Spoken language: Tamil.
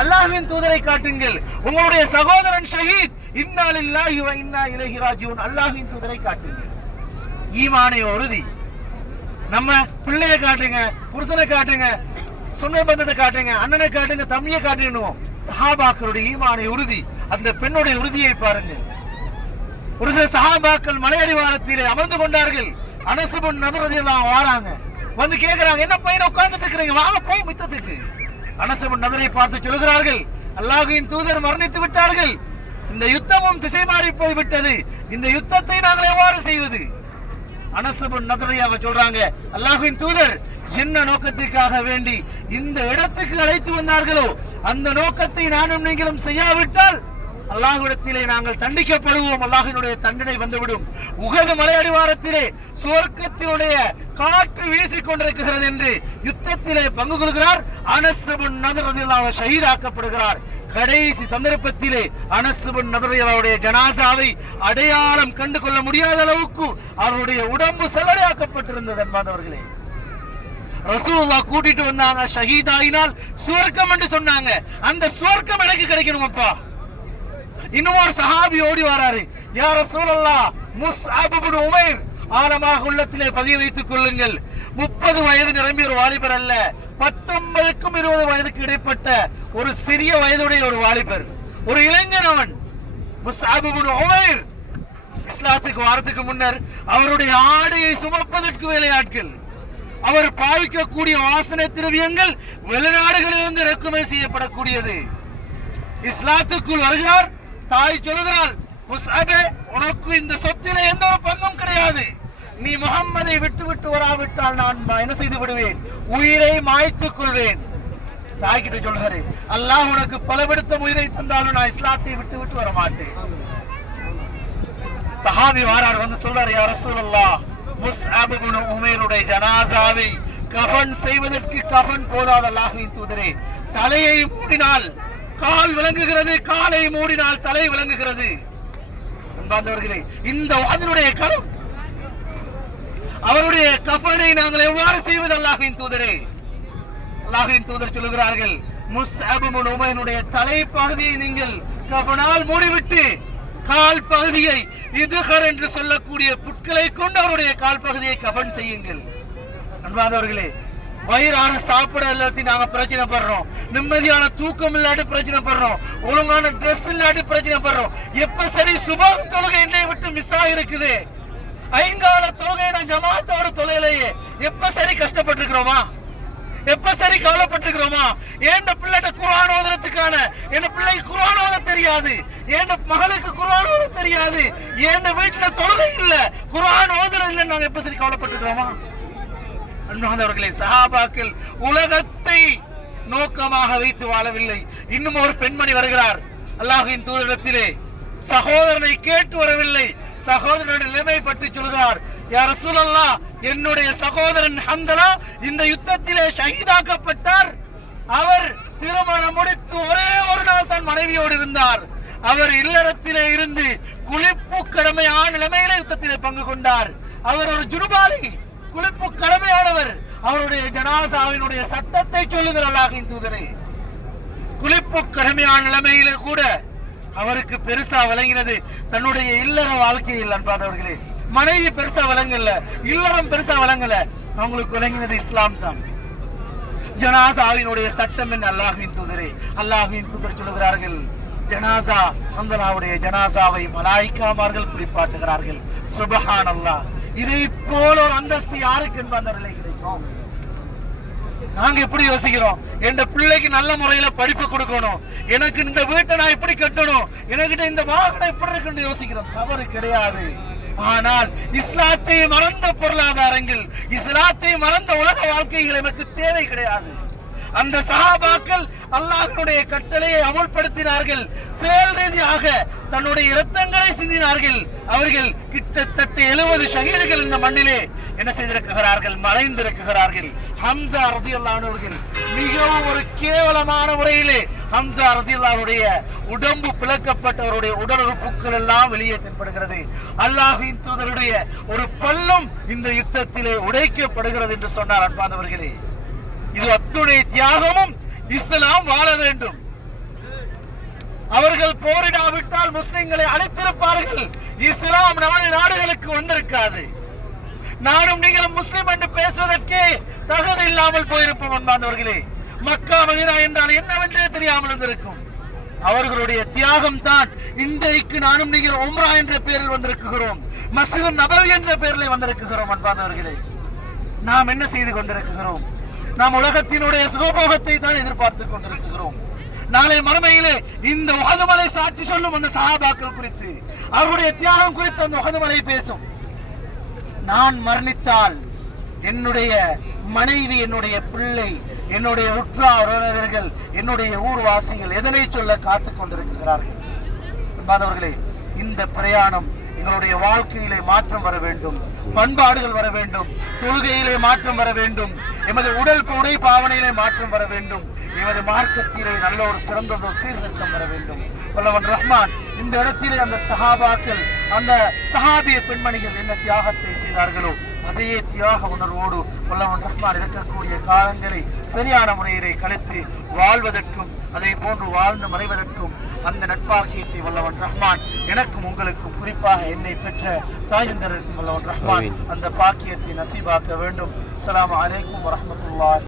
அல்லாஹ்வின் தூதரை காட்டுங்கள். உங்களுடைய சகோதரன் ஷஹீத், இன்னா லில்லாஹி வ இன்னா இலைஹி ராஜிஊன், அல்லாஹ்வின் தூதரை காட்டுங்கள். ஈமானை உறுதி. நம்ம பிள்ளைய காட்டுங்க, புருஷனை காட்டுங்க, சொந்த பந்தத்தை காட்டுங்க, அண்ணனை காட்டுங்க, தம்பியை காட்டுவோம். சஹாபாக்களுடைய ஈமானை உறுதி, அந்த பெண்ணுடைய உறுதியை பாருங்க. ஒரு சில சஹாபாக்கள் மலையடிவாரத்திலே அமர்ந்து கொண்டார்கள். அனஸ் இப்னு நதர் ரலியல்லாஹு வாராங்க, வந்து கேக்குறாங்க, என்ன பையன் உட்கார்ந்துட்டு இருக்கீங்க, வாங்க போவோம் யுத்தத்துக்கு. அனஸ் இப்னு நதரை பார்த்து சொல்கிறார்கள், அல்லாஹ்வின் தூதர் மரணித்து விட்டார்கள், இந்த யுத்தமும் திசை மாறி போய் விட்டது, இந்த யுத்தத்தை நாங்கள் எவ்வாறு செய்வது? அனஸ் இப்னு நதர் சொல்றாங்க, அல்லாஹ்வின் தூதர் என்ன நோக்கத்திற்காக வேண்டி இந்த இடத்துக்கு அழைத்து வந்தார்களோ அந்த நோக்கத்தை நானும் நீங்களும் செய்யாவிட்டால் அல்லாஹ்விடத்திலே நாங்கள் தண்டிக்கப்படுவோம், அல்லாஹ்வினுடைய தண்டனை வந்துவிடும். உஹது மலை அடிவாரத்திலே சுவர்க்கத்தினுடைய காற்று வீசிக் கொண்டிருக்கிறது என்று யுத்தத்திலே பங்கு கொள்கிறார். அனஸ் இப்னு நதர் ரலியல்லாஹு அன்ஹு ஷஹீதாக்கப்படுகிறார். கடைசி சந்தர்ப்பத்திலே அனஸ் இப்னு நதர் ரலியல்லாஹு ஜனாசாவை அடையாளம் கண்டு கொள்ள முடியாத அளவுக்கு அவருடைய உடம்பு சல்லடையாக்கப்பட்டிருந்தது. அன்பானவர்களே, ரசூலுல்லாஹ் கூட்டிட்டு வந்தாங்க, ஷஹீதாயினால் சுவர்க்கம் என்று சொன்னாங்க. அந்த சுவர்க்கம் எனக்கு கிடைக்கணும் அப்பா. இன்னும் ஒரு சஹாபி ஓடி வராரு, யா ரசூலல்லாஹ், முஸ்அப் இப்னு உமைர் ஆழமாக உள்ளத்திலே பதிய வைத்துக் கொள்ளுங்கள். 30 வயது நிரம்பிய ஒரு வாலிபர் அல்ல, 19க்கும் 20 வயதுக்கு இடைப்பட்ட ஒரு சிறிய வயதுடைய ஒரு வாலிபர், ஒரு இளைஞன். அவன் முஸ்அப் இப்னு உமைர் இஸ்லாத்துக்கு வாரத்துக்கு முன்னர் அவருடைய ஆடையை சுமப்பதற்கு வேலையாட்கள், அவர் பாவிக்கக்கூடிய வாசனை திரவியங்கள் வெளிநாடுகளிலிருந்து இறக்குமதி செய்யப்படக்கூடியது. இஸ்லாத்துக்குள் வருகிறார். தாய் சொல்லுகிறாள், முஸ்அபே, உனக்கு இந்த சொத்திலே எந்த ஒரு பங்கும் கிடையாது, நீ முஹம்மதை விட்டு விட்டு வராவிட்டால் நான் என்ன செய்து விடுவேன், உயிரை மாய்த்துக் கொள்வேன். தாய்கிட்ட சொல்றாரு, அல்லாஹ் உனக்கு பலவிடுத்த உயிரை தந்தாலும் நான் இஸ்லாத்தை விட்டு விட்டு வர மாட்டேன். சஹாபி வாரார், வந்து சொல்றாரு, யா ரசூலல்லாஹ், முஸ்அப் இப்னு உமைருடைய ஜனாசாவை கஃன் செய்வதற்கு கஃன் போதாத அல்லாஹ்வின் தூதரே, தலையை மூடினால் கால் விளங்குகிறது, காலை மூடினால் தலை விளங்குகிறது. அன்பார்ந்தவர்களே, இந்த வாதினுடைய கரம், அவருடைய கஃனை நாங்கள் எவ்வாறு செய்வது அல்லாஹ்வின் தூதரே? அல்லாஹ்வின் தூதர் சொல்லுகிறார்கள், முஸ்அப் இப்னு உமைருடைய தலை பகுதியை நீங்கள் கஃனால் மூடிவிட்டு கால் பகுதியை இதுகர் என்று சொல்லக்கூடிய புட்களை கொண்டு அவருடைய கால் பகுதியை கஃன் செய்யுங்கள். அன்பார்ந்தவர்களே, வயிறான சாப்பிட எல்லாத்தையும் நாங்க பிரச்சனை படுறோம், நிம்மதியான தூக்கம் இல்லாட்டி பிரச்சனை படுறோம், ஒழுங்கான ட்ரெஸ் இல்லாட்டி பிரச்சனை படுறோம். எப்ப சரி சுபஹ் தொழுகை என்னை விட்டு மிஸ் ஆகிருக்குது, ஐங்கால தொழுகை நான் ஜமாத்தோட தொலைலையே, எப்ப சரி கஷ்டப்பட்டிருக்கிறோமா, எப்ப சரி கவலைப்பட்டிருக்கிறோமா? என் பிள்ளைகிட்ட குர்ஆன் ஓதுறதுக்கான, என் பிள்ளைக்கு குர்ஆன் ஓத தெரியாது, என் மகளுக்கு குர்ஆன் ஓத தெரியாது, என் வீட்டுல தொழுகை இல்ல, குர்ஆன் ஓதுறது இல்ல, நாங்க எப்ப சரி கவலைப்பட்டிருக்கிறோமா? அன்பானவர்களே, சஹாபாக்கள் உலகத்தை நோக்கமாக வைத்து வாழவில்லை. இன்னும் ஒரு பெண்மணி வருகிறார், அல்லாஹ்வின் தூதரிடத்திலே சகோதரனை கேட்டு வரவில்லை, சகோதரனுடைய நிலைமை பற்றி சொல்கிறார், யா ரசூலல்லாஹ், என்னுடைய சகோதரன் ஹம்தலா இந்த யுத்தத்திலே ஷஹீதாக்கப்பட்டார். அவர் திருமணம் முடித்து ஒரே ஒரு நாள் தன் மனைவியோடு இருந்தார். அவர் இல்லறத்திலே இருந்து குளிப்பு கடமையான நிலைமையிலே யுத்தத்திலே பங்கு கொண்டார். அவர் ஒரு ஜுனுபாலி, குளிப்பு கடமையானவர். அவருடைய ஜனாசாவினுடைய சட்டத்தை சொல்லுகிற அல்லாஹ்வின் தூதரே, குளிப்பு கடமையான நிலைமையில கூட அவருக்கு பெருசா விளங்கினது தன்னுடைய இல்லற வாழ்க்கையில். அன்பானவர்களே, மனைவி பெருசா விளங்கல, இல்லறம் பெருசா விளங்கல, அவங்களுக்கு விளங்கினது இஸ்லாம் தான். ஜனாசாவினுடைய சட்டம் என்ன? அல்லாஹ்வின் தூதரே, அல்லாஹ்வின் தூதர் சொல்லுகிறார்கள், ஜனாசா ஹம்தலாவுடைய ஜனாசாவை மலாயிக்காமார்கள் குளிப்பாட்டுகிறார்கள். சுப்ஹானல்லாஹ். இதை போல ஒரு அந்தஸ்து யாருக்கு என்பவர்களே கிடைக்கும்? நாங்க எப்படி யோசிக்கிறோம்? என் பிள்ளைக்கு நல்ல முறையில படிப்பு கொடுக்கணும், எனக்கு இந்த வீட்டை நான் இப்படி கட்டணும், எனக்கிட்ட இந்த வாகனம் எப்படி இருக்குன்னு யோசிக்கிறோம். தவறு கிடையாது. ஆனால் இஸ்லாத்தை மறந்த பொருளாதாரங்கள், இஸ்லாத்தை மறந்த உலக வாழ்க்கைகள் நமக்கு தேவை கிடையாது. அந்த சஹாபாக்கள் அல்லாஹ்வுடைய கட்டளையை அமல்படுத்தினார்கள், செயல் ரீதியாக தன்னுடைய இரத்தங்களை சிந்தினார்கள். அவர்கள் கிட்டத்தட்ட 70 ஷஹீதுகள் இந்த மண்ணிலே என்ன செய்திருக்கிறார்கள்? மறைந்திருக்கிறார்கள். ஹம்சா ரலியல்லாஹு அன்ஹு அவர்கள் மிகவும் ஒரு கேவலமான முறையிலே ஹம்சா ரலியல்லாஹு அன்ஹுடைய உடம்பு பிளக்கப்பட்டவருடைய உடல் உறுப்புகள் எல்லாம் வெளியே தென்படுகிறது. அல்லாஹ்வின் தூதருடைய ஒரு பல்லும் இந்த யுத்தத்திலே உடைக்கப்படுகிறது என்று சொன்னார். அன்பானவர்களே, இது அத்துணை தியாகமும் இஸ்லாம் வாழ வேண்டும். அவர்கள் போரிடாவிட்டால் முஸ்லிம்களை அழைத்திருப்பார்கள். இஸ்லாம் நமது நாடுகளுக்கு வந்திருக்காது. நானும் நீங்களும் முஸ்லிம் என்று பேசுவதற்கே தகுதி இல்லாமல் போயிருப்போம் அன்பார்ந்தவர்களே. மக்கா மதீனா என்றால் என்னவென்றே தெரியாமல் இருந்திருக்கும். அவர்களுடைய தியாகம் தான் இன்றைக்கு நானும் நீங்கள் உம்ரா என்ற பெயரில் வந்திருக்கிறோம், மஸ்ஜித் நபவி என்ற பெயரில் வந்திருக்கிறோம். அன்பார்ந்தவர்களே, நாம் என்ன செய்து கொண்டிருக்கிறோம்? நாம் உலகத்தினுடைய சுகபோகத்தை தான் எதிர்பார்த்துக் கொண்டிருக்கிறோம். நாளை மறுமையிலே இந்த உஹதுமலை சாட்சி சொல்லும் அந்த சஹாபாக்கள் குறித்து, அவருடைய தியாகம் குறித்து அந்த உஹதுமலை பேசும். நான் மரணித்தால் என்னுடைய மனைவி, என்னுடைய பிள்ளை, என்னுடைய உற்றார் உறவினர்கள், என்னுடைய ஊர்வாசிகள் எதனை சொல்ல காத்துக் கொண்டிருக்கிறார்கள். என்பாதவர்களே, இந்த பிரயாணம் எங்களுடைய வாழ்க்கையிலே மாற்றம் வர வேண்டும், பண்பாடுகள் வர வேண்டும், தொழுகையிலே மாற்றம் வர வேண்டும், எமது உடை பாவனையிலே மாற்றம் வர வேண்டும், எமது மார்க்கத்திலே நல்ல ஒரு சிறந்ததொரு சீர்திருத்தம் வர வேண்டும். வல்லவன் ரஹ்மான் இந்த இடத்திலே அந்த சஹாபாக்கள், அந்த சஹாபிய பெண்மணிகள் என்ன தியாகத்தை செய்தார்களோ அதே தியாக உணர்வோடு வல்லவன் ரஹ்மான் இருக்கக்கூடிய காலங்களை சரியான முறையிலே கழித்து வாழ்வதற்கும் அதே போன்று வாழ்ந்து மறைவதற்கும் அந்த நட்பாகியத்தை வல்லவன் ரஹ்மான் எனக்கும் உங்களுக்கும், குறிப்பாக என்னை பெற்ற தாயந்தருக்கும் வல்லவன் ரஹ்மான் அந்த பாக்கியத்தை நசீபாக்க வேண்டும். அஸ்ஸலாமு அலைக்கும் வரஹ்மத்துல்லாஹி.